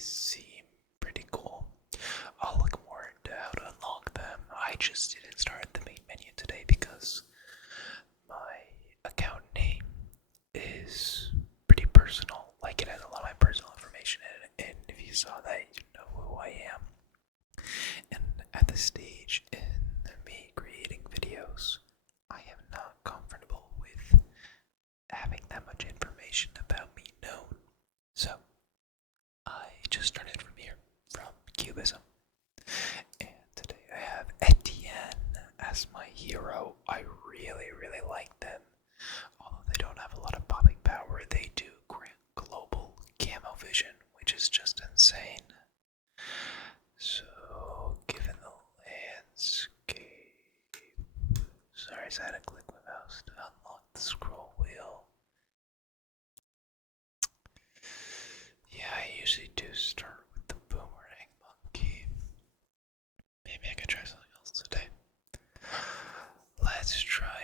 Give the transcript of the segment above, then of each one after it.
seem pretty cool. I'll look more into how to unlock them. I just didn't start the main menu today because my account name is pretty personal. Like, it has a lot of my personal information in it, and if you saw that, you know who I am. And at this stage in me creating videos, I am not comfortable with having that much information about me known. So, I just started from here, from Cubism. And today I have Etienne as my hero. I really like them. Although they don't have a lot of popping power, they do grant global camo vision, which is just insane. So, given the landscape... Sorry, I had to click my mouse to unlock the scroll wheel. Yeah, I usually do start with the boomerang monkey. Maybe I could try something else today. Let's try,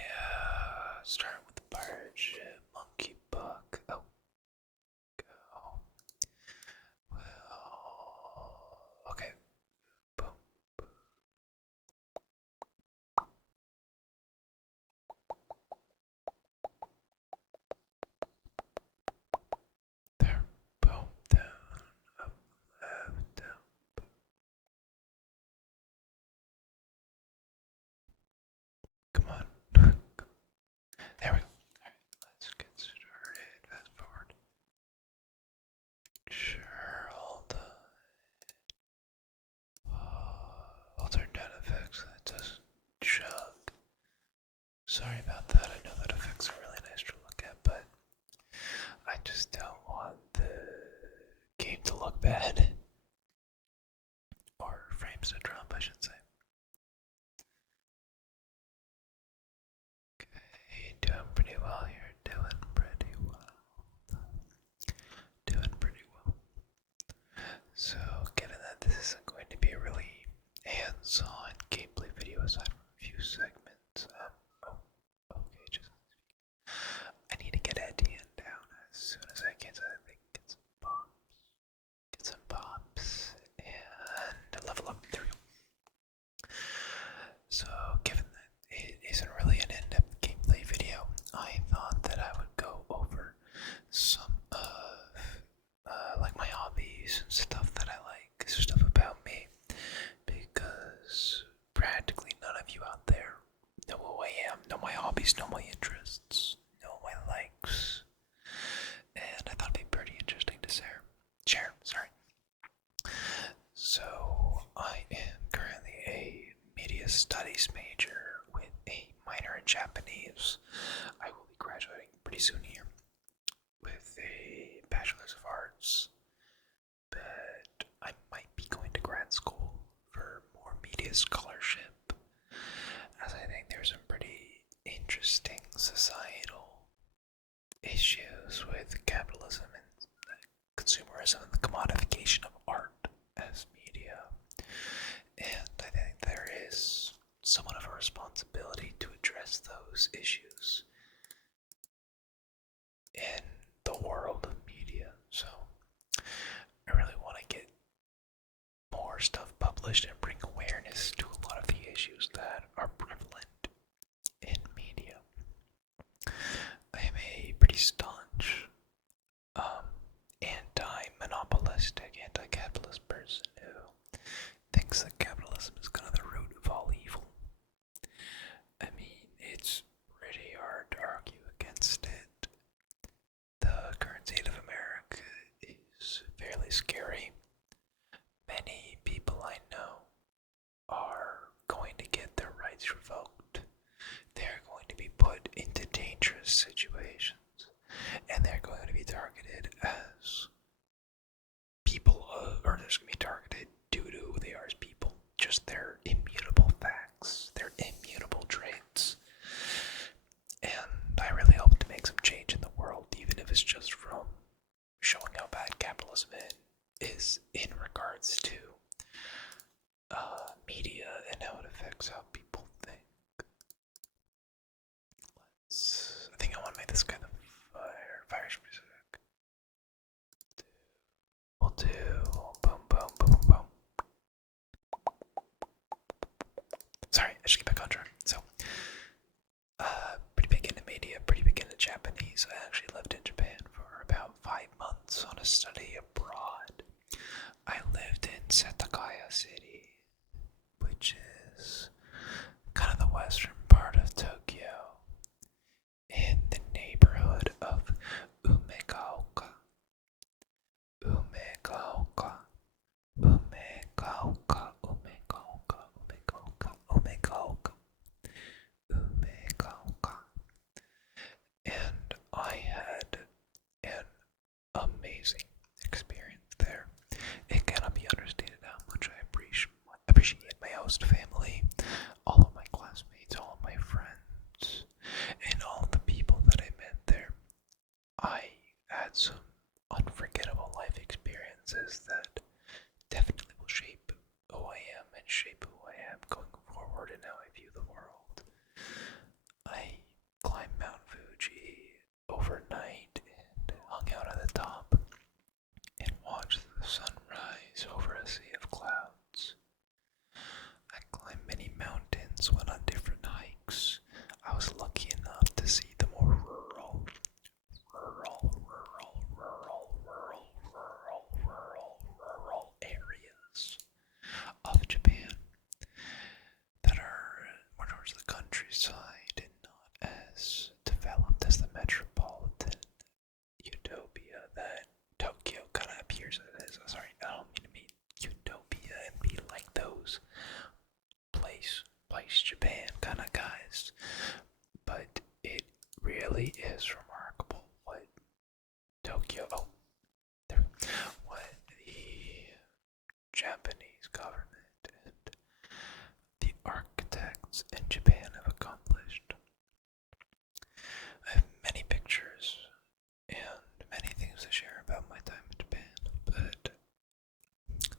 start with the pirate ship, monkey buck. Oh, go. Well, okay. Boom. There. Boom. Down. Up. Left. Down. Come on. There we go. Alright, let's get started. Fast forward. Sure, hold on. I'll turn down effects. That doesn't chug. Sorry about that. I know that effects are really nice to look at, but I just don't want the game to look bad. Or frames to drop, I should say. Okay, doing pretty well here. Doing pretty well. Doing pretty well. So, given that this isn't going to be a really hands-on gameplay video aside from a few segments, okay, just I need to get Etienne down as soon as I can so I think get some pops, and level up. There we go. So, given that it isn't really an in-depth gameplay video, I thought that I would go over some of like my hobbies and stuff that I like, stuff about me, because practically none of you out there know who I am, know my hobbies, know my interests, know my likes, and I thought it'd be pretty interesting to share. Sorry. So, I am currently a media studies major with a minor in Japanese. I will be graduating pretty soon here with a bachelor's of arts, but I might be going to grad school for more media scholarship, as I think there's some pretty interesting societal issues with capitalism and consumerism and the commodification of art as media. And I think there is somewhat of a responsibility to address those issues in the world of media. So I really want to get more stuff published and bring awareness to a lot of the issues that are prevalent in media. I am a pretty staunch anti-monopolistic, anti-capitalist person who thinks that capitalism is kind of the root of all evil. I mean, it's pretty hard to argue against it. The current state of America is fairly scary. Many people I know are going to get their rights revoked. They're going to be put into dangerous situations, and they're going to be targeted as people, or they're going to be targeted due to who they are as people, just their immutable facts, their immutable traits. And I really hope to make some change in the world, even if it's just from showing how bad capitalism is in regards to media and how it affects how people think. I think I want to make this kind of fire specific. We'll do sorry, I should get back on track. So, pretty big into media, pretty big into Japanese. I actually lived in Japan for about 5 months on a study abroad. I lived in Setagaya City, which is kind of the western part of Tokyo, in the neighborhood of Umegaoka. Umegaoka. Umegaoka. Umegaoka. Umegaoka. Umegaoka. Umegaoka. And I had an amazing experience there. It cannot be understated how much I appreciate my host family, all of my classmates, all of my friends, and all the people that I met there. I had some unforgettable life experiences that definitely will shape who I am and shape who I am going forward and how I view the world. I climbed Mount Fuji overnight and hung out at the top and watched the sunrise over a sea of clouds. I climbed many mountains, went on different hikes. I was lucky enough to see the more rural areas of Japan that are more towards the countryside and not as developed as the metropolitan utopia that Tokyo kind of appears as. Sorry, I don't mean to be utopia and be like those place Japan kind of guys, but it really is remarkable what Tokyo, what the Japanese government and the architects in Japan have accomplished. I have many pictures and many things to share about my time in Japan, but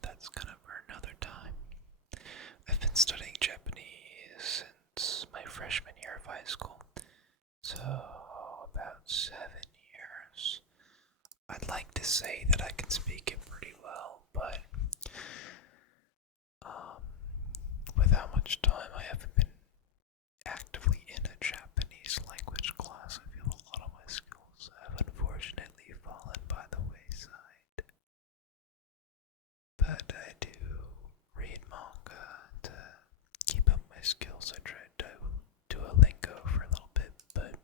that's kind of for another time. I've been studying Japanese since my freshman year of high school, so about 7 years. I'd like to say that I can speak it pretty well, but with how much time I haven't been actively in a Japanese language class, I feel a lot of my skills have unfortunately fallen by the wayside. But I do read manga to keep up my skills. I tried to do a lingo for a little bit, but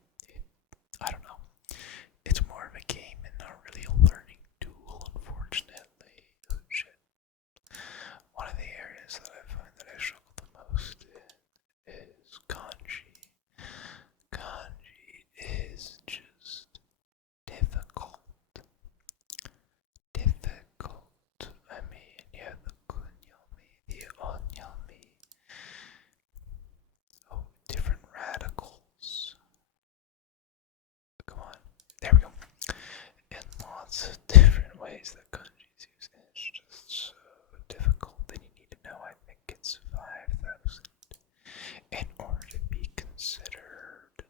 I don't know. It's more of a game and not really a learning tool, unfortunately. Oh, shit. One of the areas that I find that I struggle the most in is kanji. Kanji is just difficult. I mean, you have the kunyomi, the onyomi. Oh, different radicals. Come on. There we go. And lots of different ways that kanji is used. And it's just so difficult. And you need to know, I think it's 5,000 in order to be considered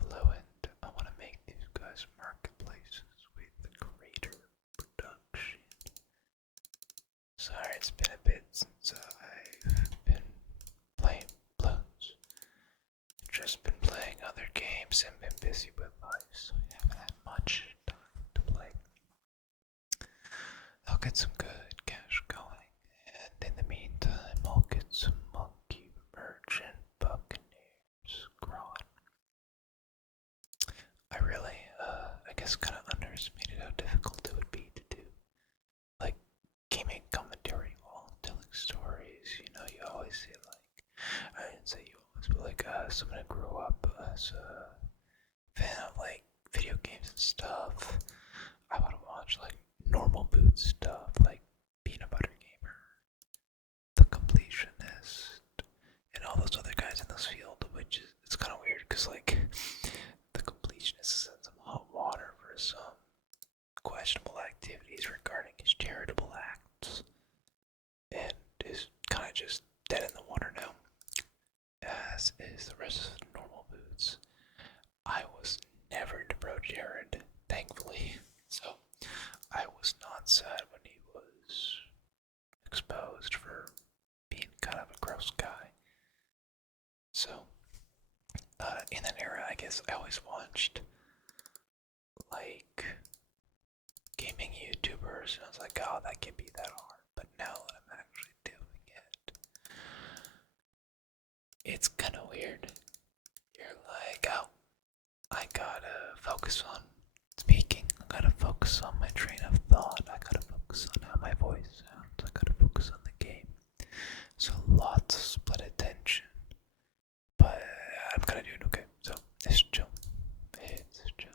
fluent. I want to make these guys marketplaces with greater production. Sorry, it's been a bit since I've been playing Bloons. Just been playing other games and been busy with life, so I haven't had much time to play. I'll get some good cash going, and in the meantime, I'll get some monkey merchant buccaneers growing. I really, I guess kind of underestimated how difficult it would be to do, like, gaming commentary while telling stories. You know, you always see, like, I didn't say you always, but like, someone who grew up as a fan of, like, video games and stuff, I would watch, like, normal boot stuff, like Peanut Butter Gamer, The Completionist, and all those other guys in this field, which is, it's kind of weird, because, like, The Completionist sends some hot water for some questionable activities regarding his charitable acts, and is kind of just dead in the water now, as is the rest of the normal boots. I was never to Bro Jared, thankfully, so I was not sad when he was exposed for being kind of a gross guy. guess I always watched like gaming YouTubers, and I was like, oh, that can't be that hard. But now that I'm actually doing it, it's kind of weird. You're like, oh, I gotta focus on speaking. I gotta focus on my train of thought. I gotta focus on how my voice sounds. I gotta focus on the game. So lots of split attention. But I'm kind of doing okay. So it's chill. It's chill.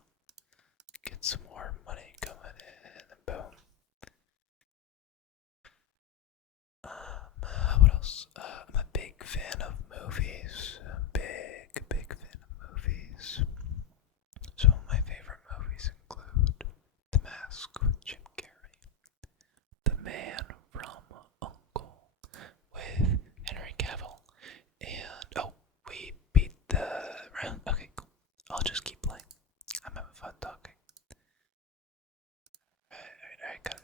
Get some more money coming in, and boom. What else? I'm a big fan of movies. Big fan of movies. Some of my favorite movies include The Mask with Jim Carrey, The Man from Uncle with Henry Cavill, and oh, we beat the round. Okay, cool. I'll just keep playing. I'm having fun talking. Alright, got it.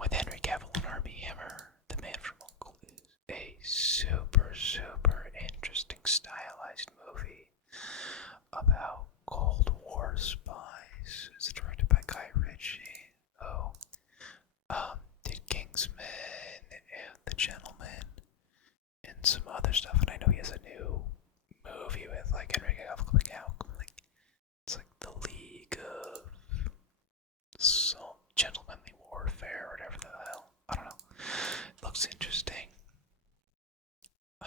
With Henry Cavill and Armie Hammer, The Man from Uncle is a super interesting stylized movie about Cold War spies. It's directed by Guy Ritchie, who did Kingsman and The Gentleman and some other stuff. And I know he has a new movie with like Henry Cavill coming out. It's like the League of some Gentlemanly Warfare or whatever the hell. I don't know. It looks interesting. I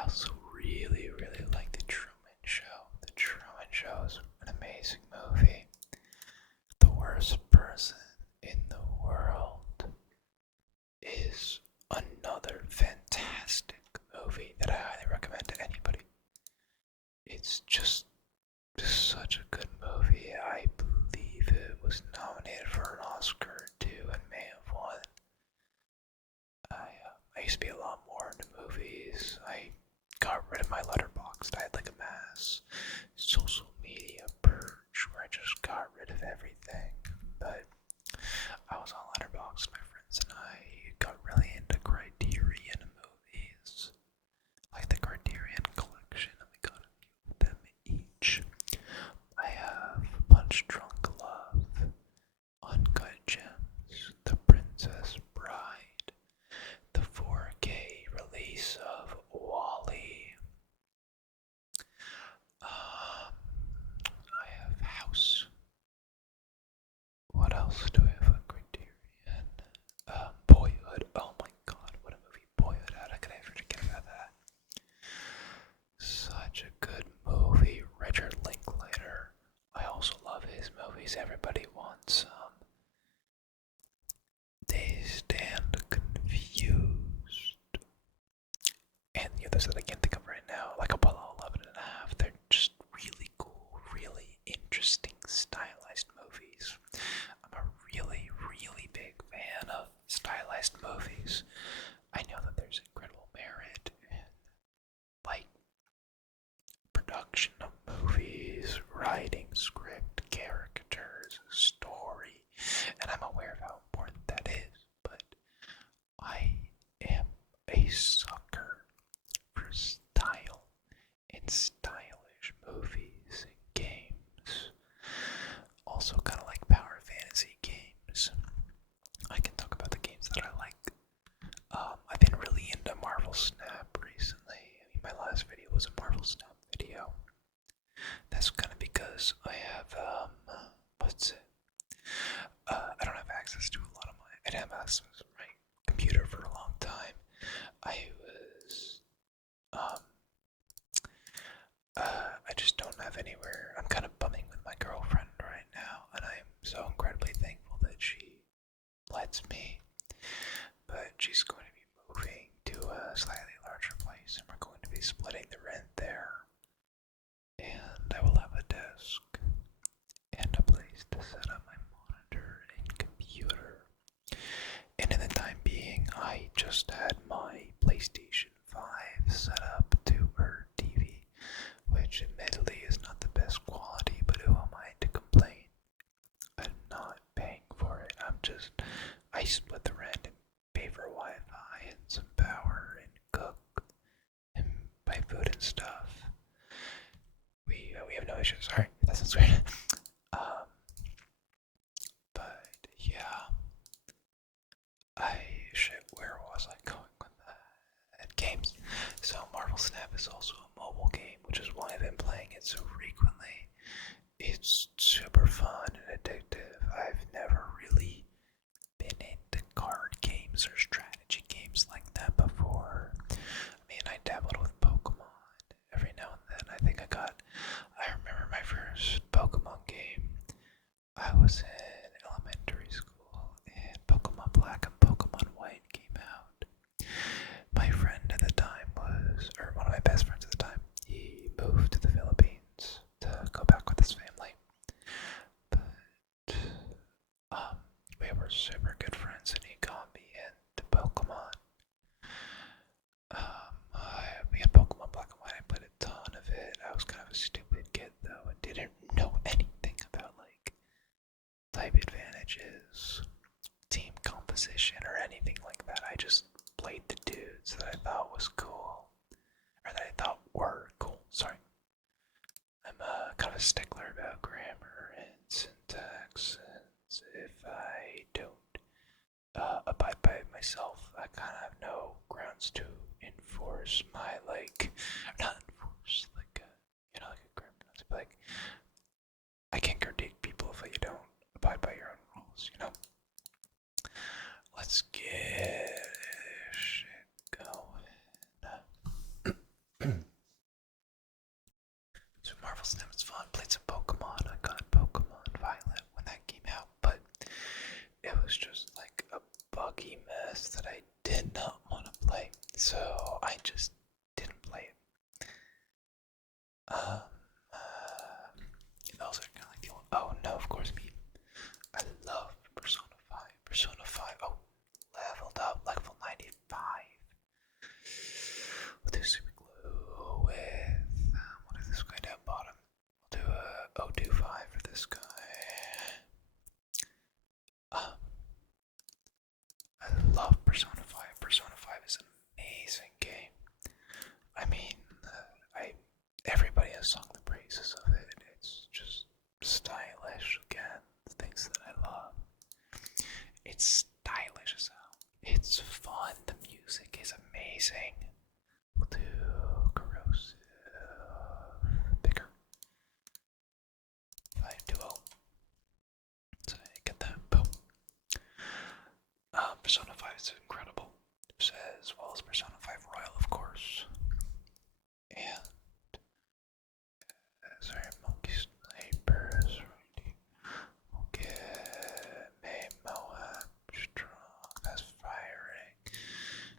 also really like The Truman Show. The Truman Show is an amazing movie. The Worst Person in the World is another fantastic movie that I highly recommend to anybody. It's just such a good movie. I believe it was nominated for an Oscar or two and may have won. I used to be a lot more into movies. I got rid of my Letterboxd. I had like a mass social media purge where I just got rid of everything. But I was on Letterboxd. My friends and I got really into Criterion movies, like the Criterion collection, and we got a few of them each. I have Punch Drunk Love, Uncut Gems, The Princess Bride, the 4K release of WALL-E. I have House. What else do I have on Criterion? Boyhood. Oh my god, what a movie Boyhood had. How could I ever forget about that? Such a good movie. Richard Linklater. I also love his movies. Everybody wants They Stand Confused. And the others that I can't think of right now, like Apollo 11.5. They're just really cool, really interesting, stylized movies. I'm a really big fan of stylized movies. I know that there's incredible merit in, like, production of movies, writing, script, characters, story, and I'm aware of how important that is, but I am a sucker for style and stylish movies and games. Also kind of like power fantasy games. I can talk about the games that I like. I've been really into Marvel Snap recently. I mean, my last video was a Marvel Snap video. That's kind of because I have, I don't have access to a lot of I didn't have access to my computer for a long time. I just don't have anywhere. I'm kind of bumming with my girlfriend right now, and I'm so incredibly thankful that she lets me. But she's going to be moving to a slightly larger place, and we're going to be splitting the rent there. And I will have a desk and a place to set up my monitor and computer. And in the time being, I just had my PlayStation 5 set up to her TV, which admittedly is not the best quality, but who am I to complain? I'm not paying for it. I split the rent and pay for Wi-Fi and some power and cook and buy food and stuff. issues. Sorry, that sounds weird. But yeah, where was I going with that? Games. So Marvel Snap is also a mobile game, which is why I've been playing it so frequently. It's super fun and addictive. I've never really been into card games or strategy games like that before. I mean, I dabbled with Pokemon every now and then. I remember my first Pokemon game. I was in elementary school and Pokemon Black and Pokemon White came out. My friend at the time or one of my best friends at the time, he moved to the Philippines to go back with his family. But we were super good friends and he got me into Pokemon. We had Pokemon Black and White. I played a ton of it. I was kind of a stupid kid though and didn't know anything about like type advantages, team composition, or anything like that. I just played the dudes that I thought was cool, or that I thought were cool. Sorry. I'm kind of a stickler about grammar and syntax, and if I don't abide by it myself, I kind of have no grounds to enforce my, not enforce, like a grammar, but I can't critique people if you don't abide by your own rules, Let's get shit going. So Marvel Snap is fun. Played some Pokemon. I got Pokemon Violet when that came out, but it was just like a buggy mess that I did not want to play, so I just didn't play it. Those are kind of like the only. Oh no, of course me. I love Persona 5. Persona 5. Oh, leveled up, level 95. We'll do super glue with. What is this guy down bottom? We'll do a O25 for this guy. I love Persona 5. Persona 5 is an amazing game. I mean, everybody has sung the praises of it. It's just stylish. Again, the things that I love. It's stylish as hell. It's fun. The music is amazing. We'll do corrosive. Bigger. 520. So get that. Boom. Persona 5 is incredible. As well as Persona 5 Royal, of course. And sorry, Monkey Snipers. Okay, May Moab, strong, fast firing.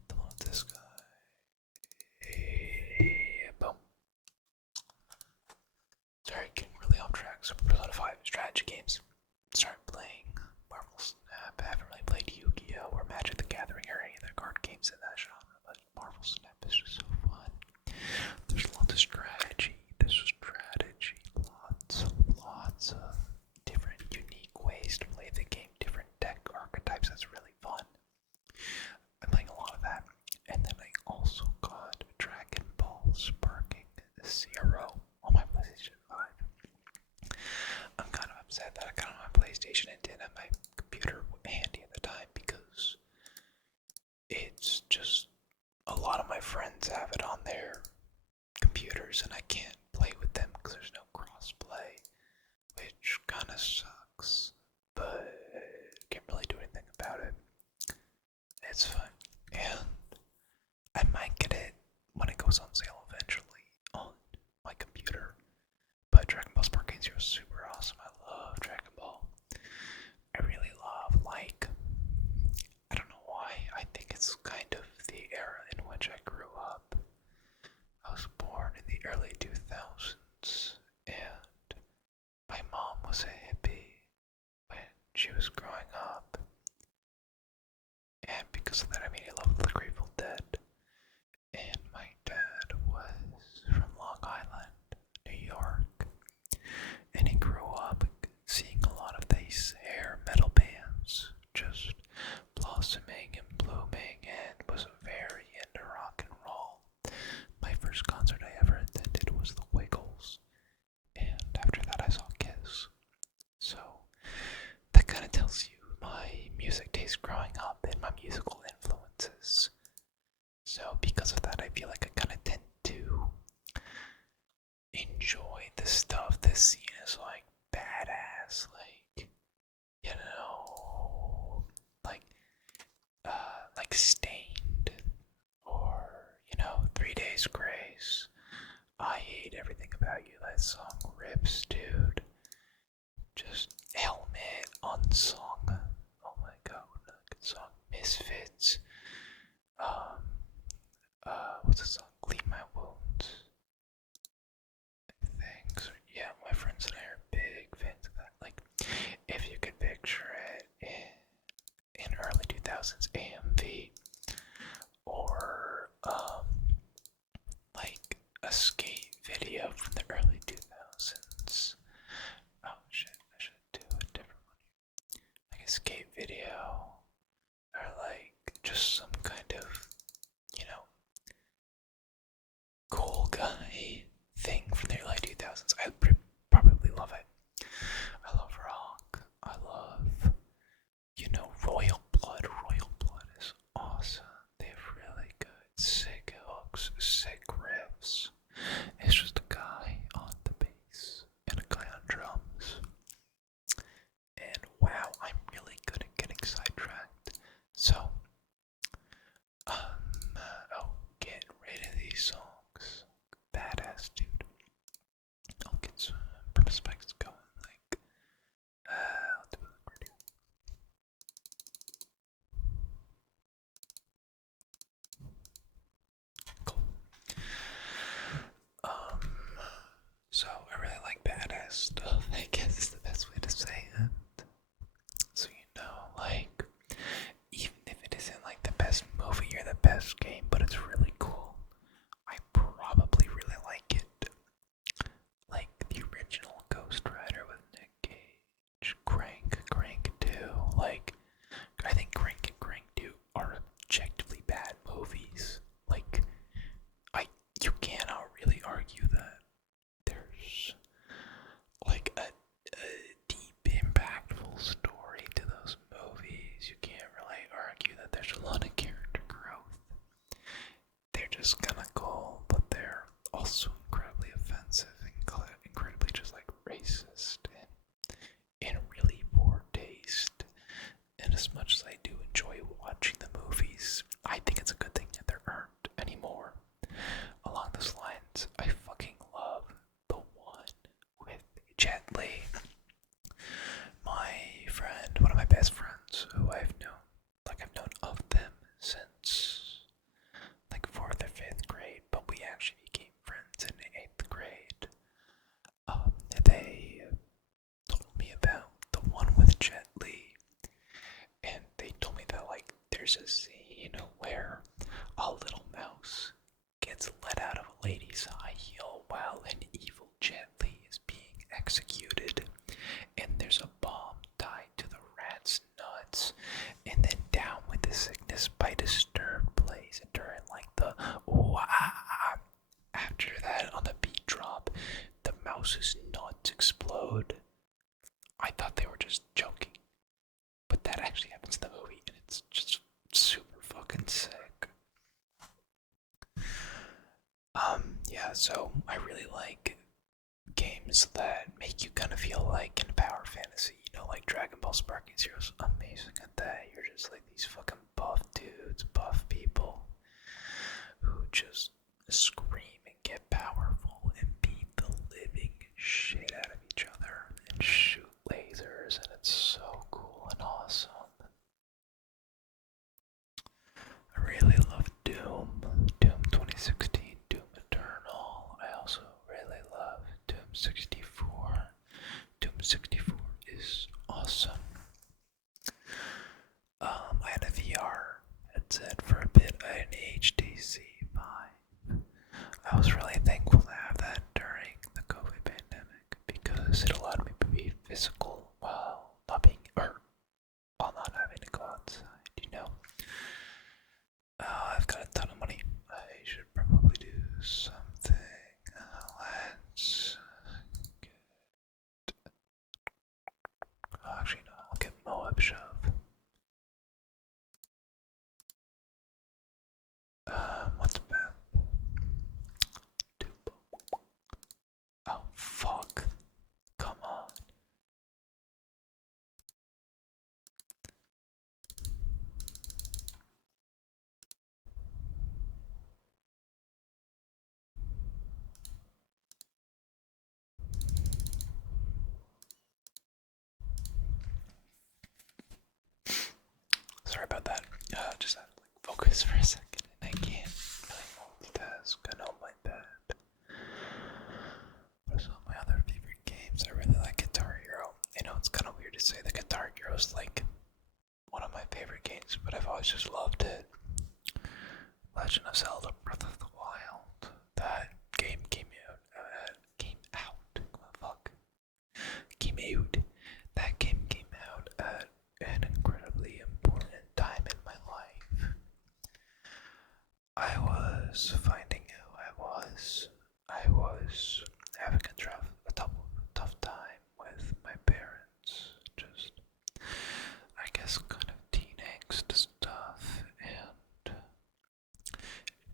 The one with this guy. Boom. Sorry, getting really off track. So Persona 5 strategy games. Start playing Marvel Snap. I haven't really played Yu-Gi-Oh! Or Magic the Gathering or any of the card games in that genre, but Marvel Snap is just so fun. There's lots of strategy. Lots of different unique ways to play the game, different deck archetypes. That's really fun. I'm playing a lot of that. And then I also got Dragon Ball Sparking Zero on my PlayStation 5. I'm kind of upset that I got it on my PlayStation and didn't have my computer handy at the time because it's just a lot of my friends have it on their computers and I can't play with them because there's no cross-play, which kind of sucks, but can't really do anything about it. It's fine, and I might get it when it goes on sale eventually on my computer. But Dragon Ball Sparking Zero is super awesome. I love Dragon Ball. I really love, I don't know why, I think it's kind of the era in which I grew up. I was born in the early 2000s, and my mom was a hippie when she was growing up. And because of that, I mean, I love the Grateful Dead. And my dad was from Long Island, New York. And he grew up seeing a lot of these hair metal bands just blossoming and blooming, and was very into rock and roll. My first concert I ever attended was the Wiggles, and that song rips, dude. Just Helmet on song. Oh my god, what a good song. Misfits. What's the song? Clean My Wounds. Thanks. Yeah, my friends and I are big fans of that. Like, if you could picture it in early 2000s AMV, or like a skate video from the early 2000s. Oh shit, I should do a different one. Like a skate video, or like just some kind of, you know, cool guy thing from the early 2000s. I probably love it. I love rock. I love, you know, Royal Blood. Royal Blood is awesome. They have really good, sick hooks, sick riffs. It's just a guy on the bass and a guy on drums. And wow, I'm really good at getting sidetracked. So, oh, get rid of these songs. Badass, dude. I'll get some perspectives going. Like, I'll do it pretty. Cool. So I really like badass stuff, I guess is the best way to say it. So, you know, like, even if it isn't like the best movie or the best game, but it's really cool, I probably really like it. Like the original Ghost Rider with Nick Cage, Crank 2, like, I think Crank and Crank 2 are objectively bad movies. Like, you cannot really argue that. There's like a deep, impactful story to those movies. You can't really argue that there's a lot of character growth. They're just kinda cool, but they're also incredibly offensive and incredibly just like racist and in really poor taste. And as much as I do enjoy watching the movies, I think it's a good thing that there aren't anymore. Along those lines, I fucking love the one with Jet Li. My friend, one of my best friends, who I've known of them since like 4th or 5th grade, but we actually became friends in 8th grade. They told me about the one with Jet Li, and they told me that like there's a scene where a little mouse gets let out of a lady's high heel while an evil Jet Li is being executed, and there's a bomb tied to the rat's nuts, and then Down with the Sickness by Disturbed plays, and during like the wah, after that on the beat drop, the mouse's nuts explode. I thought they were just joking, but that actually happens in the movie, and it's just super fucking sick. Yeah, so I really like games that make you kind of feel like in power fantasy, like Dragon Ball Sparking Zero's amazing at that. You're just like these fucking buff dudes, buff people, who just scream and get powerful and beat the living shit out of each other and shoot lasers, and it's so cool and awesome. I really love Doom 2016, Doom Eternal. I also really love Doom 64. Doom 64 is awesome. I had a VR headset for a bit. I had an HTC Vive. I was really thankful to have that during the COVID pandemic because it allowed me to be physical while not having to go outside. I've got a ton of money. I should probably do something. Let's get. Actually, no, I'll get Moab Shove. What's bad? Oh, fuck. Come on. sorry about that. Just had to focus for a second, and I can't really multitask. I know my bad. What are some of my other favorite games? I really like Guitar Hero. I know it's kind of weird to say that Guitar Hero is like one of my favorite games, but I've always just loved it. Legend of Zelda: Breath of the Wild. That game came out. That game came out at an incredibly important time in my life. I was finding who I was. I was having a tough time with my parents. Just, I guess, kind of teen angst stuff and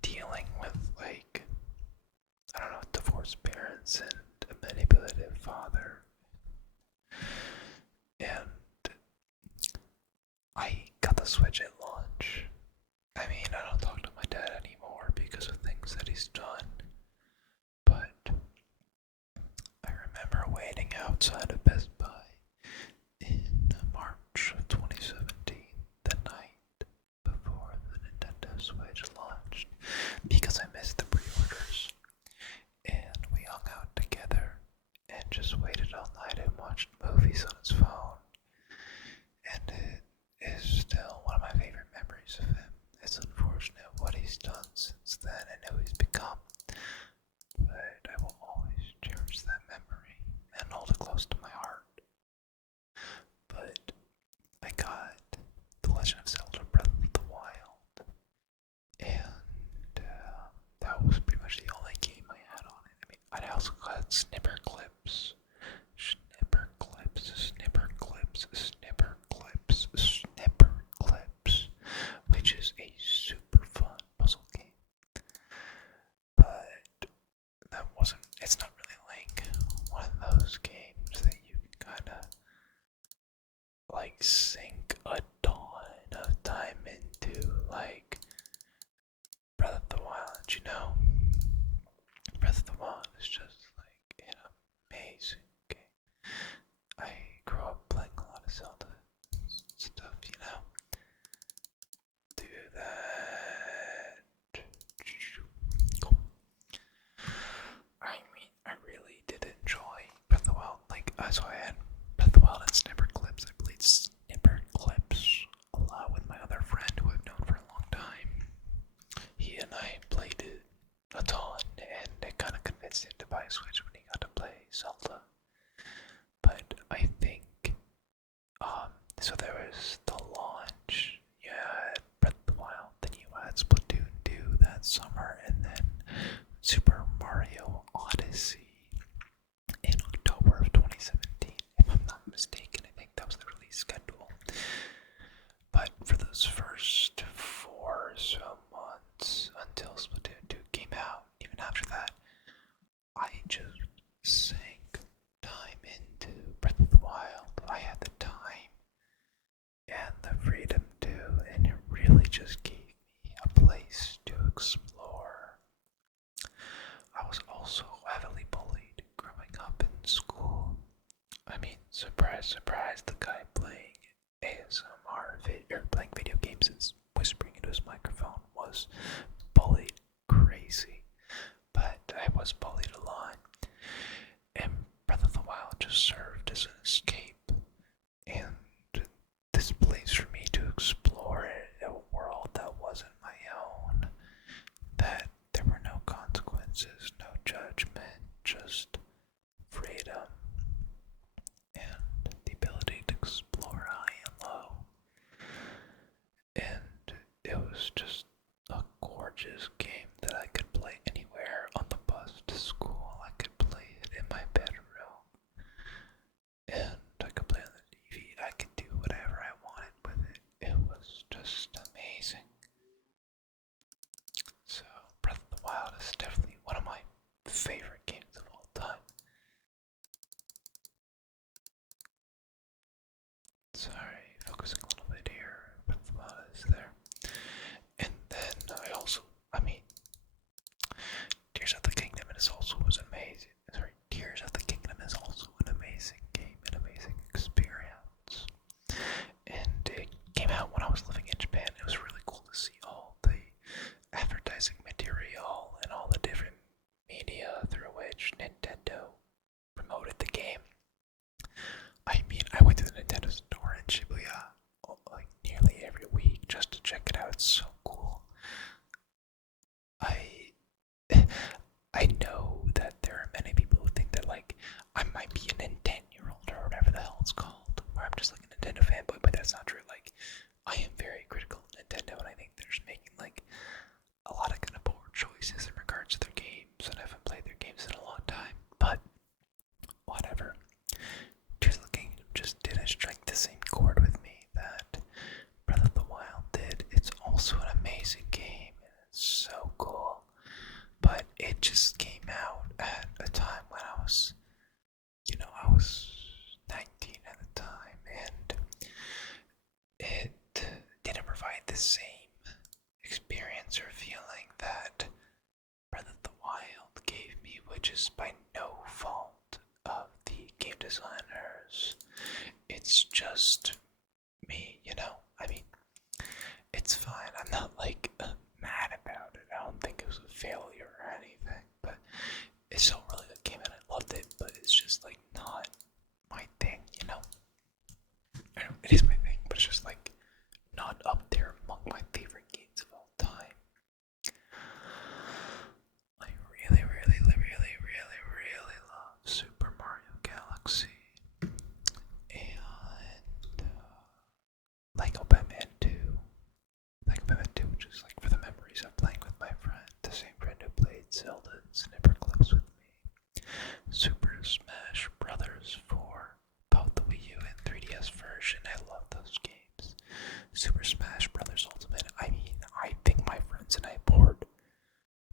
dealing with, I don't know, divorced parents and a manipulative father. And I got the Switch at launch. I mean, I don't talk to my dad anymore because of things that he's done. But I remember waiting outside of Best Buy in March of 2017, the night before the Nintendo Switch launched, because I missed the pre-orders. And we hung out together and just waited all night and watched movies on his phone. And it is still one of my favorite memories of him. It's unfortunate what he's done since then and who he's become. But I will always cherish that memory and hold it close to my heart. But I got The Legend of Zelda: Breath of the Wild. And that was pretty much the only game I had on it. I mean, I also got Snipper Clips. Snipper Clips, which is a super fun puzzle game. But it's not really one of those games that you can kind of sink a ton of time into, Breath of the Wild, you know? Breath of the Wild is just an amazing game. I grew up playing a lot of Zelda stuff, you know? Do that. Cool. I mean, I really did enjoy Breath of the Wild. So I had Breath of the Wild and Snipper Clips. I played Snipper Clips a lot with my other friend who I've known for a long time. He and I played it a ton, and it kind of convinced him to buy a Switch when he got to play Zelda. But I think, so there was the launch, you had Breath of the Wild, then you had Splatoon 2 that summer, and then Super Mario Odyssey in October of 2017, if I'm not mistaken. I think that was the release schedule. But for those first 4 or so months until Splatoon 2 came out, even after that, I just sank time into Breath of the Wild. I had the time and the freedom to, and it really just gave me a place to explore. I was also heavily bullied growing up in school. I mean, surprise, surprise, the guy playing ASMR or playing video games and whispering into his microphone was bullied crazy. But I was bullied a lot. And Breath of the Wild just served as an escape and this place for me to explore a world that wasn't my own, that there were no consequences, no judgment, just freedom and the ability to explore high and low. And it was just a gorgeous game that I could play anywhere on the bus to school. I could play it in my bedroom, and I the same experience or feeling that Breath of the Wild gave me, which is by no fault of the game designers. It's just me, you know? I mean, it's fine. I'm not like mad about it. I don't think it was a failure or anything, but it's still a really good game and I loved it, but it's just like not my thing, you know? It is my thing, but it's just like not up there among my favorite games of all time. I really, really, really, really, really love Super Mario Galaxy and Lego Batman 2. Lego Batman 2, which is like for the memories of playing with my friend, the same friend who played Zelda and Snipperclips with me. Super Smash Brothers for both the Wii U and 3DS version. I love those games. Super Smash Brothers Ultimate. I mean, I think my friends and I poured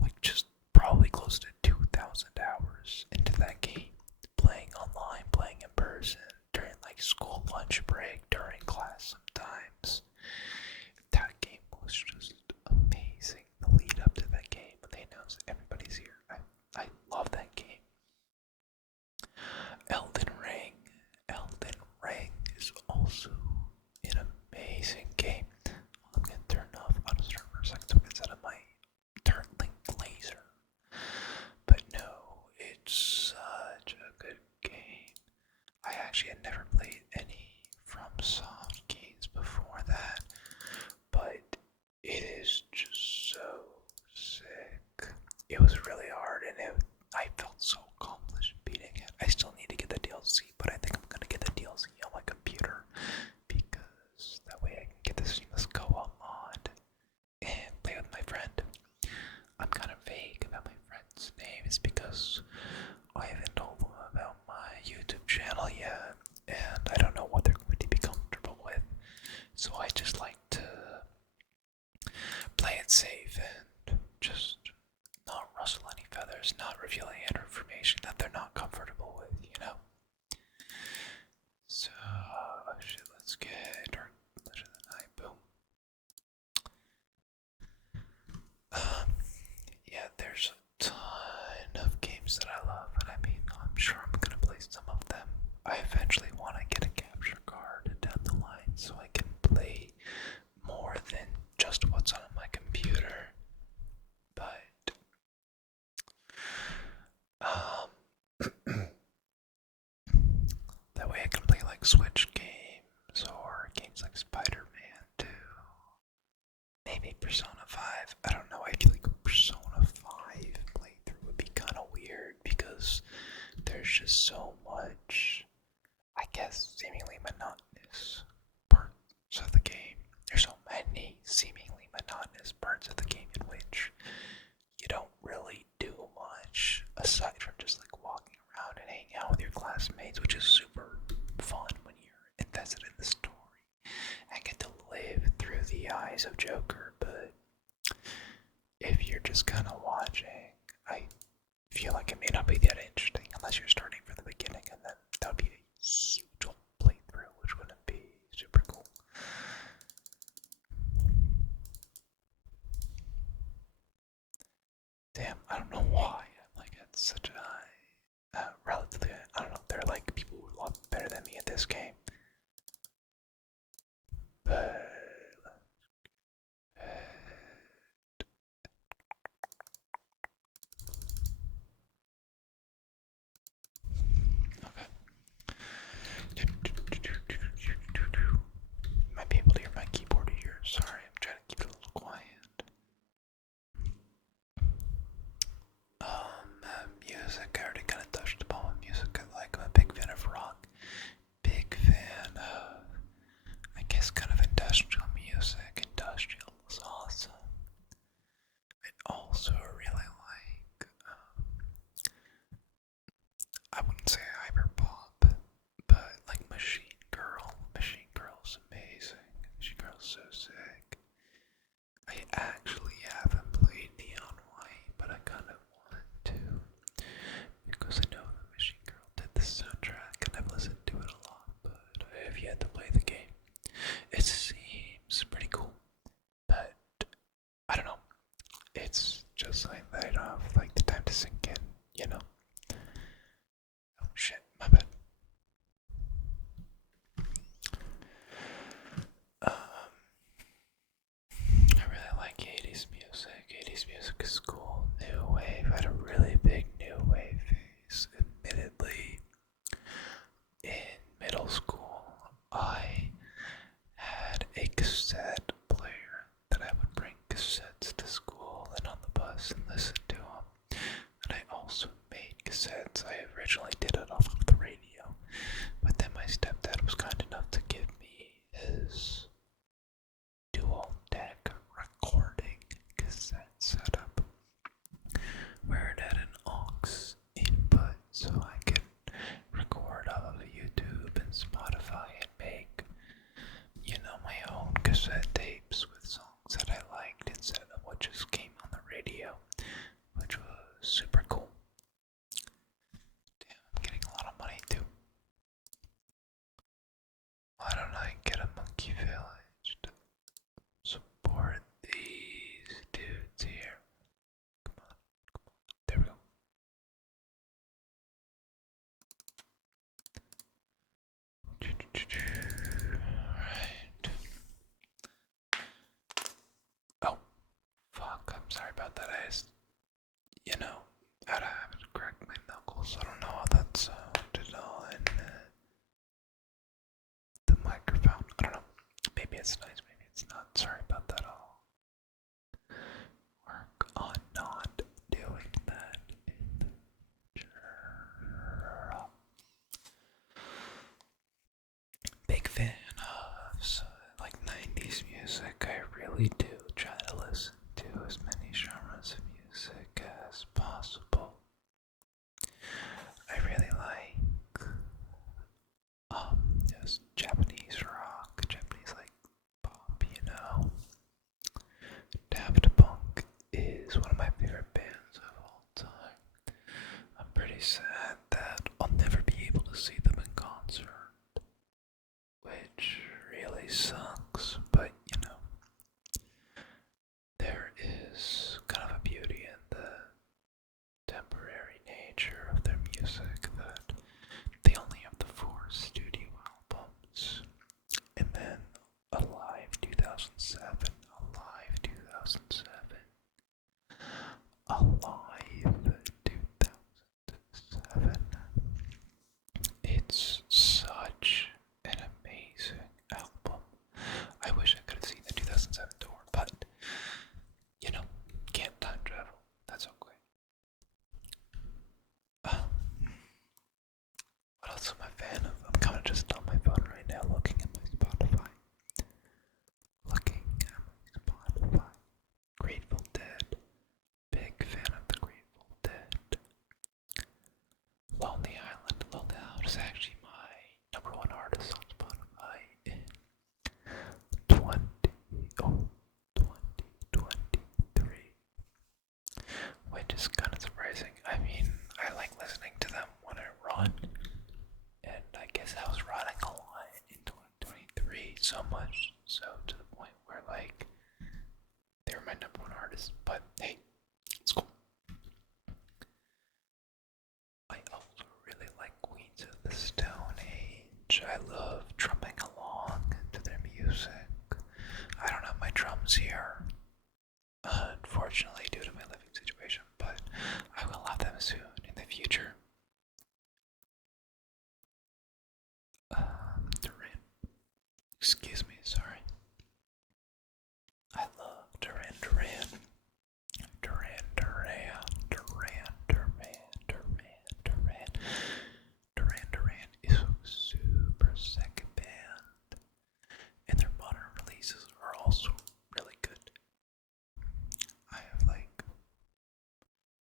like just probably close to 2,000 hours into that game, playing online, playing in person, during like school lunch break, during class sometimes. That game was just amazing. The lead up to that game when they announced everybody's here. I love that game. Elden Ring. Elden Ring is also an amazing game. I'm gonna turn off auto start for a second so it gets out of my turn link laser. But no, it's such a good game. I actually had never played any FromSoft games before that, but it is just so sick. It was really hard and I felt so accomplished beating it. I still need to get the DLC, but I think I'm gonna get the DLC on my computer because that way I can get the seamless co-op mod and play with my friend. I'm kind of vague about my friend's name. It's because I haven't told them about my YouTube channel yet, and I don't know what they're going to be comfortable with. So I just like to play it safe and just not rustle any feathers, not reveal any information that they're not comfortable with, you know? So, shit, let's get Dark Legend of the Night, boom. Yeah, there's a ton of games that I love, and I mean, I'm sure I'm gonna play some of them. I eventually want to get a capture card down the line so I can play more than just what's on my computer. But that way I can play like Switch games or games like Spider-Man 2. Maybe Persona 5. I don't know, I feel like a Persona 5 playthrough would be kind of weird because there's just so much, I guess, seemingly monotonous parts of the game. There's so many seemingly monotonous parts of the game in which you don't really do much aside from just like walking around and hanging out with your classmates, which is super fun when you're invested in the story and get to live through the eyes of Joker. But if you're just kind of watching, I feel like it may not be that interesting unless you're starting from the beginning, and then that would be a huge playthrough, which wouldn't be super cool. Damn, I don't know why I'm like at such a high, relatively, I don't know, they're like people who are a lot better than me at this game. But, okay. You might be able to hear my keyboard here. Sorry, I'm trying to keep it a little quiet. Music, I already kind of touched upon music. I'm a big fan of rock. Big fan of, I guess, kind of industrial music. Industrial is awesome. I also really like, I wouldn't say hyperpop, but like Machine Girl. Machine Girl's amazing. Machine Girl's so sick. I actually haven't played Neon White, but I kind of want to because I know that Machine Girl did the soundtrack and I've listened to it a lot, but I have yet to play the game. It seems pretty cool. it's nice, maybe it's not. Sorry about that. I'll work on not doing that in the future. Big fan of like 90s music. I really do try to listen to as many genres of music as possible. I really like just Japanese rock, Japanese like pop, you know. Daft Punk is one of my favorite bands of all time. I'm pretty sad that I'll never be able to see them in concert, which really sucks, but you know, there is kind of a beauty in the temporary nature of their music that they only have the 4 studio albums, and then Alive 2007, Alive 2007, Alive 2007. It's such an amazing album. I wish I could have seen the 2007 tour, but you know, can't time travel. That's okay. What else am I a fan of? I'm kind of just on my phone right now looking at my Spotify. Grateful Dead. Big fan of the Grateful Dead. Lonely Island. Lonely Island is actually my #1 artist on Spotify in 2023. Which is kind of surprising. I mean, I like listening to them when I run. And I guess I was running a lot in 2023, so much so to the point where like they were my #1 artist. But hey, it's cool. I also really like Queens of the Stone Age. I love drumming along to their music. I don't have my drums here, unfortunately, due to my living situation, but I will have them soon in the future. Duran. Excuse me, sorry. I love Duran Duran. Duran Duran. Duran Duran. Duran Duran. Duran Duran is a super sick band. And their modern releases are also really good.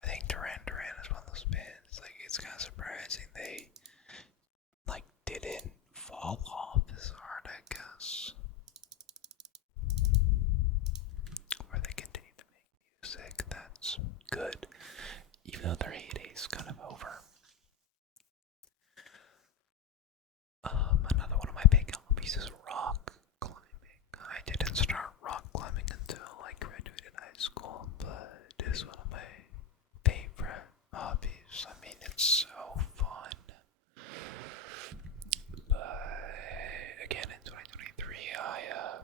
I think Duran Duran is one of those bands, like, it's kind of surprising they, like, didn't fall off as hard, I guess. Or they continue to make music that's good, even though their heyday is kind of over. Another one of my big hobbies is rock climbing. I didn't start rock climbing until I graduated high school, but it is one of my favorite hobbies. I mean, it's so fun. But again, in 2023, I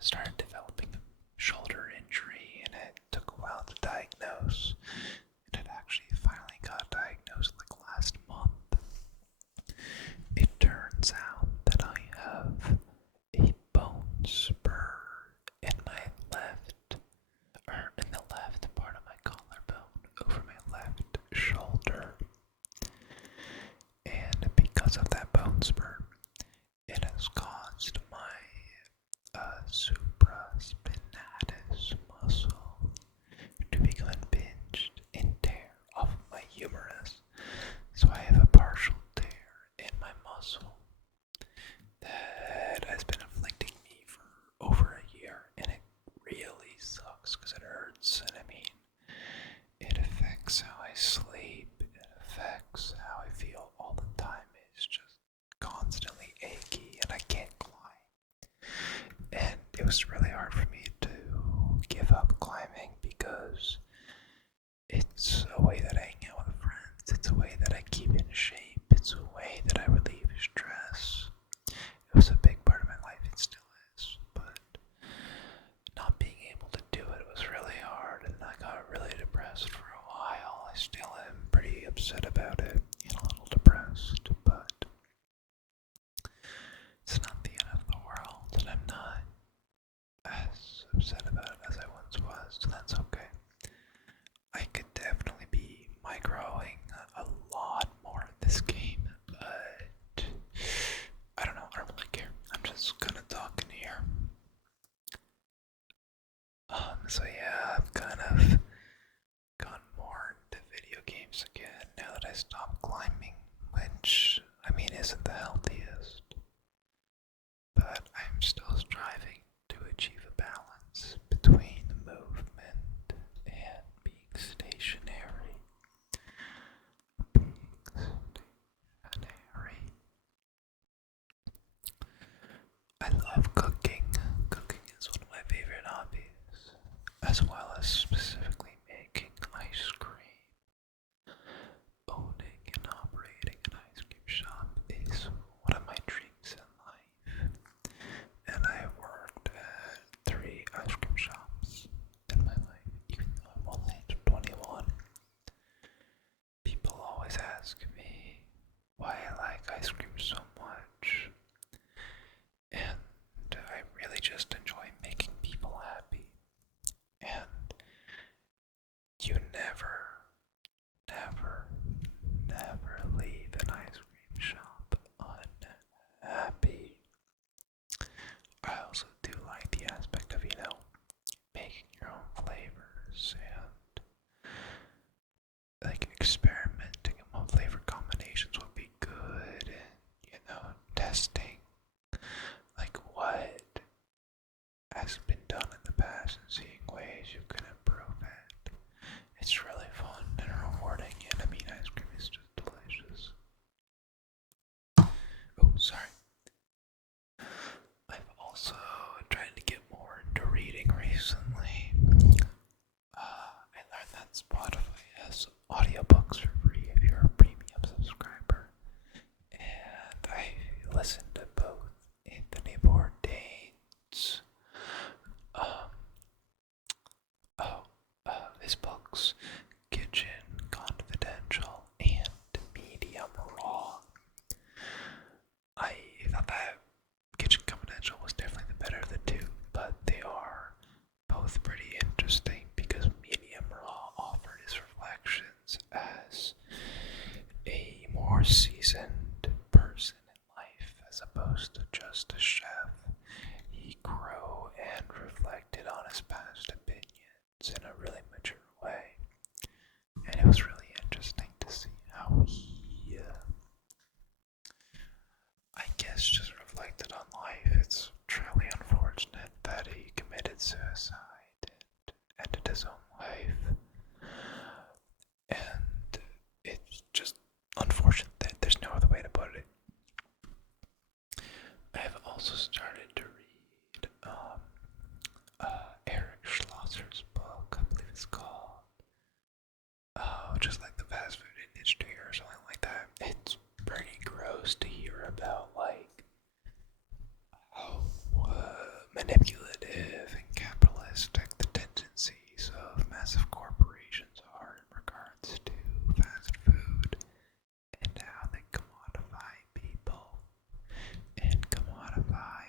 started developing a shoulder injury, and it took a while to diagnose. And it actually finally got diagnosed like last month. It turns out that I have a bone spur in my left, or in the left part of my collarbone over my left shoulder. And because of that bone spur, it has caused my supraspinatus muscle to become impinged and tear off of my humerus. So I have a partial tear in my muscle that has been afflicting me for over a year, and it really sucks because it hurts. And I mean, it affects how I sleep, it affects how I feel all the time. It's just constantly achy, and I can't climb. And it was really hard for me to give up climbing because it's a way that I hang out with friends, it's a way that I keep in shape, it's a way that I relieve stress. It was a big part of my life, it still is, but not being able to do it was really hard, and I got really depressed for a while. I still am pretty upset about it, and a little depressed, but it's not the end of the world, and I'm upset about it as I once was, so that's okay. I could definitely be microing a lot more in this game, but I don't know, I don't really care. I'm just gonna talk in here. So yeah, I've kind of gone more into video games again now that I stopped climbing, which, I mean, isn't the healthiest. But I'm still striving to achieve a balance between movement and being stationary. I love cooking. Cooking is one of my favorite hobbies, as well as specifically making ice cream. Owning and operating an ice cream shop is one of my dreams in life, and I have worked at 3 ice cream shops in my life, even though I'm only 21. People always ask me why I like ice cream so much, and I really just enjoy making people happy. And you never, never leave an ice cream shop unhappy. I also do like the aspect of, making your own flavors and like experimenting on what flavor combinations would be good, and testing like what has been done in the past and seeing ways you can improve it. It's really fun and rewarding, and I mean, ice cream is just delicious. Oh, sorry. I've also tried to get more into reading recently. I learned that Spotify has audiobooks for free if you're a premium subscriber, and I listened to both Anthony Bourdain's his books, Kitchen Confidential and Medium Raw. I thought that Kitchen Confidential was definitely the better of the two, but they are both pretty interesting because Medium Raw offered his reflections as a more seasoned person in life as opposed to just a chef. He grew and reflected on his past opinions in a really mature way, and it was really interesting to see how he, I guess, just reflected on life. It's truly unfortunate that he committed suicide and ended his own life, and it's just unfortunate that there's no other way to put it. I have also started to read Eric Schlosser's book, I believe it's called, just like the fast food industry or something like that. It's pretty gross to hear about, like, how manipulative and capitalistic the tendencies of massive corporations are in regards to fast food, and how they commodify people and commodify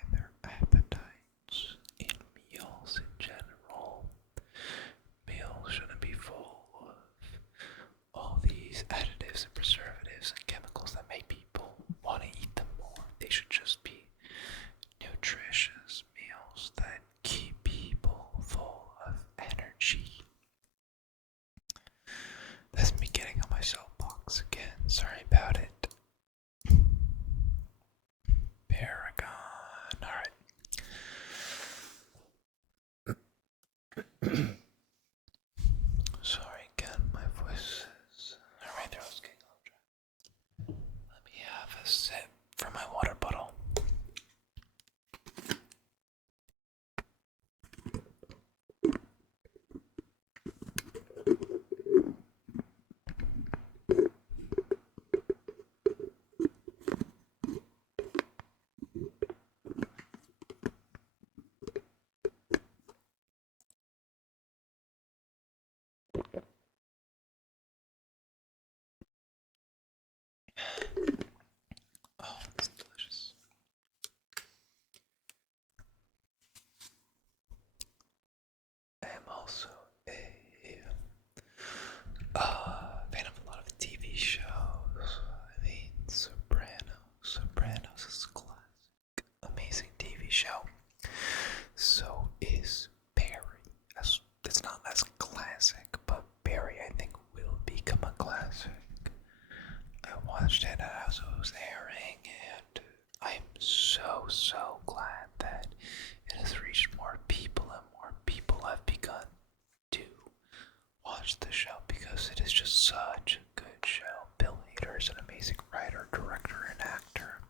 so glad that it has reached more people and more people have begun to watch the show because it is just such a good show. Bill Hader is an amazing writer, director, and actor,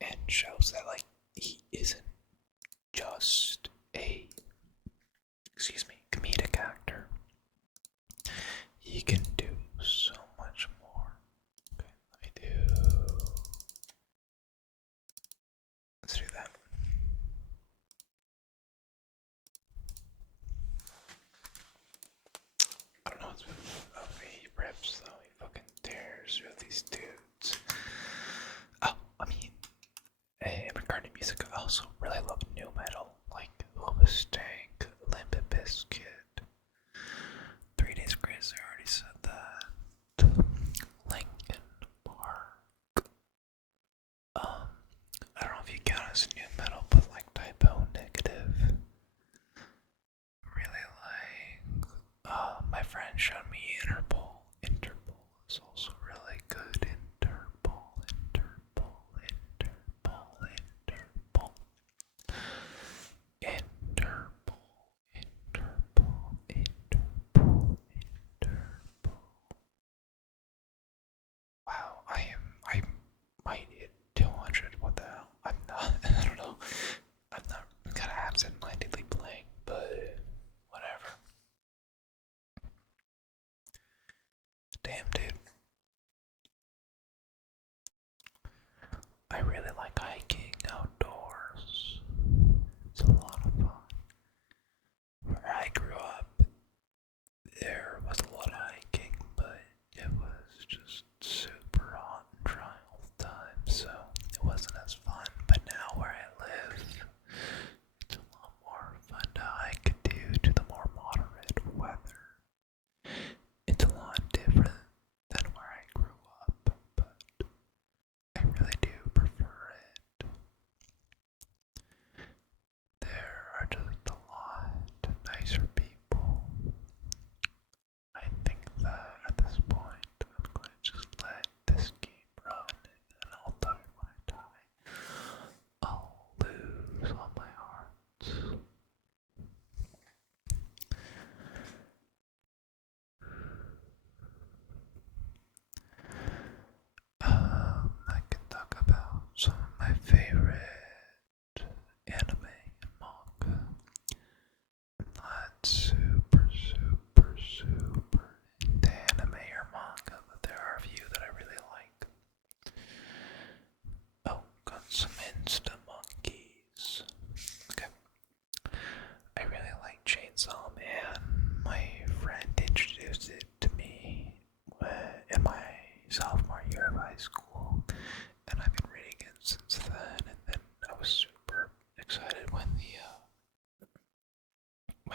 and shows that like he isn't just a comedic actor. He can do so much more. Okay, let's do that. I don't know what's he rips though. He fucking tears through these dudes. Oh, I mean, regarding music, I also really love new metal, like Stank, Limp Bizkit, 3 Days Grace. I already said that. Linkin Park. I don't know if you count as new metal, but like Typo Negative. Really like. My friend showed me Interpol. Interpol is also really good. Interpol. Wow, I might hit 200. What the hell? I'm not. I don't know. I'm not kind of absent-mindedly playing, but whatever. Damn, dude. I really like hiking outdoors. It's a lot of fun. Where I grew up, there was a lot of hiking, but it was just super hot and dry all the time, so it wasn't as fun. But now where I live, it's a lot more fun to hike due to the more moderate weather. It's a lot different than where I grew up, but I really do prefer it. There are just a lot nicer people. I think that at this point, I'm going to just let this game run, and I'll die when I die. I'll lose all my hearts. I can talk about some of my favorite anime and manga. I'm not super into anime or manga, but there are a few that I really like. Oh, got some Insta Monkeys. Okay. I really like Chainsaw Man. My friend introduced it to me in my sophomore year of high school, and I've been reading it since then. And then I was super excited when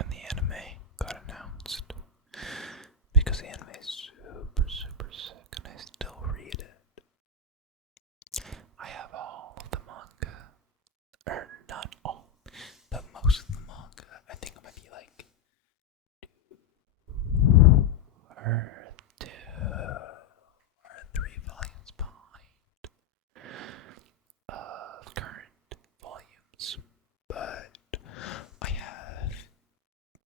the anime got announced, because the anime is super sick, and I still read it. I have all of the manga, or not all, but most of the manga. I think I might be like 2 or 3 volumes behind current volumes, but I have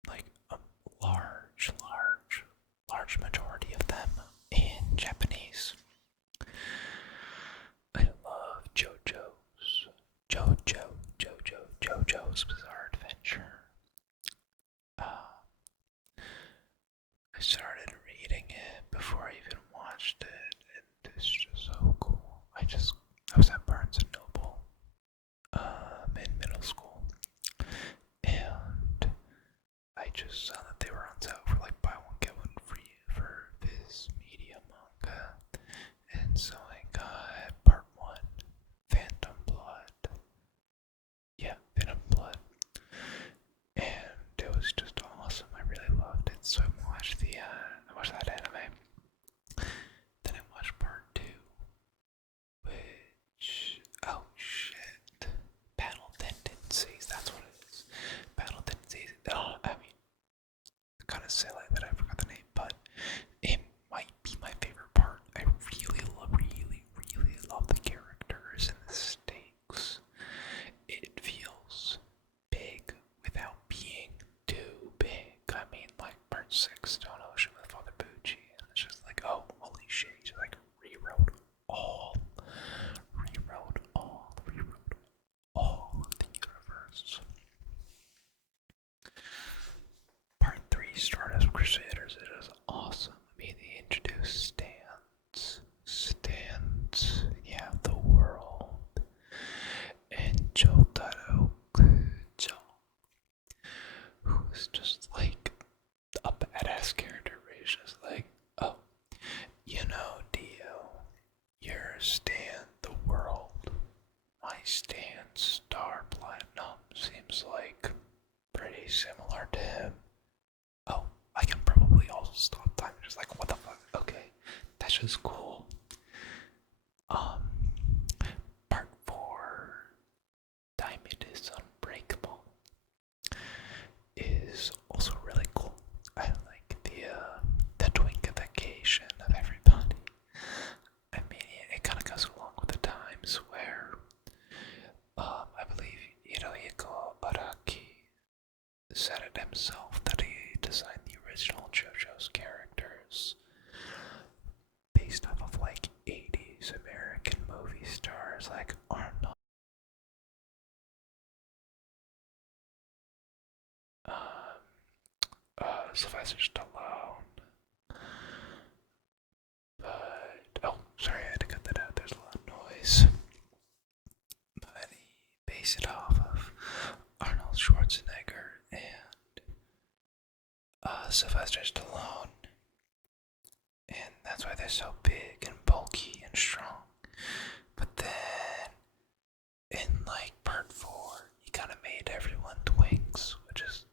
like a large majority of them in Japanese. I love JoJo's Bizarre Adventure. I started reading it before I even watched it, and it's just so cool. I was at Barnes and Noble in middle school, and I just saw that they were on sale for like buy one get one free for this media manga, and so I got part 1, Phantom Blood. Yeah, Phantom Blood, and it was just awesome. I really loved it, so I watched that anime. Then I watched part 2, which, oh shit, Battle Tendencies, that's what it is. Battle Tendencies. Oh, I mean, kind of silly that I forgot the name, but it might be my favorite part. I really love the characters and the stakes Crusaders, it is awesome. I mean, they introduced stands, yeah, the world, and Jotaro Kujo, who's just like a badass character, where he's just like, oh, you know, Dio, your stand, the world, my stand, Star Platinum, seems like pretty similar to him. Oh, I can probably also stop time. Just like, what the fuck? Okay, that's just cool. Part 4, Diamond is Unbreakable, is also really cool. I like the twinkification of everybody. I mean, it kind of goes along with the times where, I believe Hirohiko Araki said it himself that he designed the original JoJo's characters based off of like 80s American movie stars like Arnold, Sylvester Stallone. But, oh, sorry, I had to cut that out. There's a lot of noise. But he based it off of Arnold Schwarzenegger and Sylvester Stallone. And that's why they're so big and bulky and strong. But then, in like part 4, he kind of made everyone twinks, which is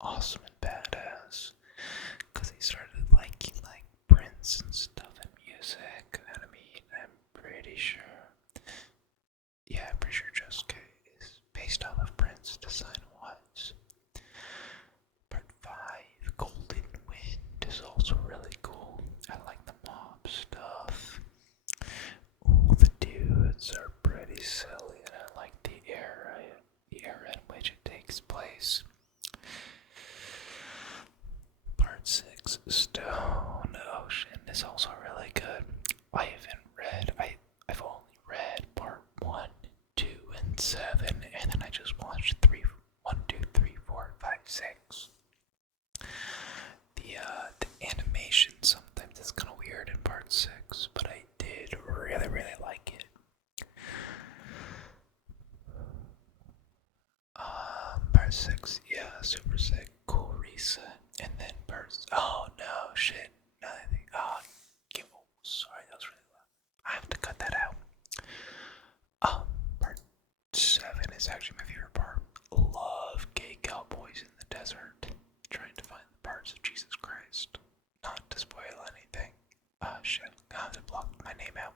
awesome and badass. Because he started liking like Prince and stuff and music. And I mean, I'm pretty sure Josuke is based off of Prince design-wise. Part 5, Golden Wind, is also really cool. I like the mob stuff. All the dudes are pretty silly, and I like the era in which it takes place. Part 6, Stone Ocean, is also really good. I've only read part 1, 2, and 7, and then I just watched 1, 2, 3, 4, 5, 6. The animation sometimes is kind of weird in part 6, but I did really, really like it. Part 6, yeah, super sick, cool reset. And then oh no, shit, nothing. Sorry, that was really loud. I have to cut that out. Part 7 is actually my favorite part. Love gay cowboys in the desert, trying to find the parts of Jesus Christ. Not to spoil anything. Shit, I have to block my name out.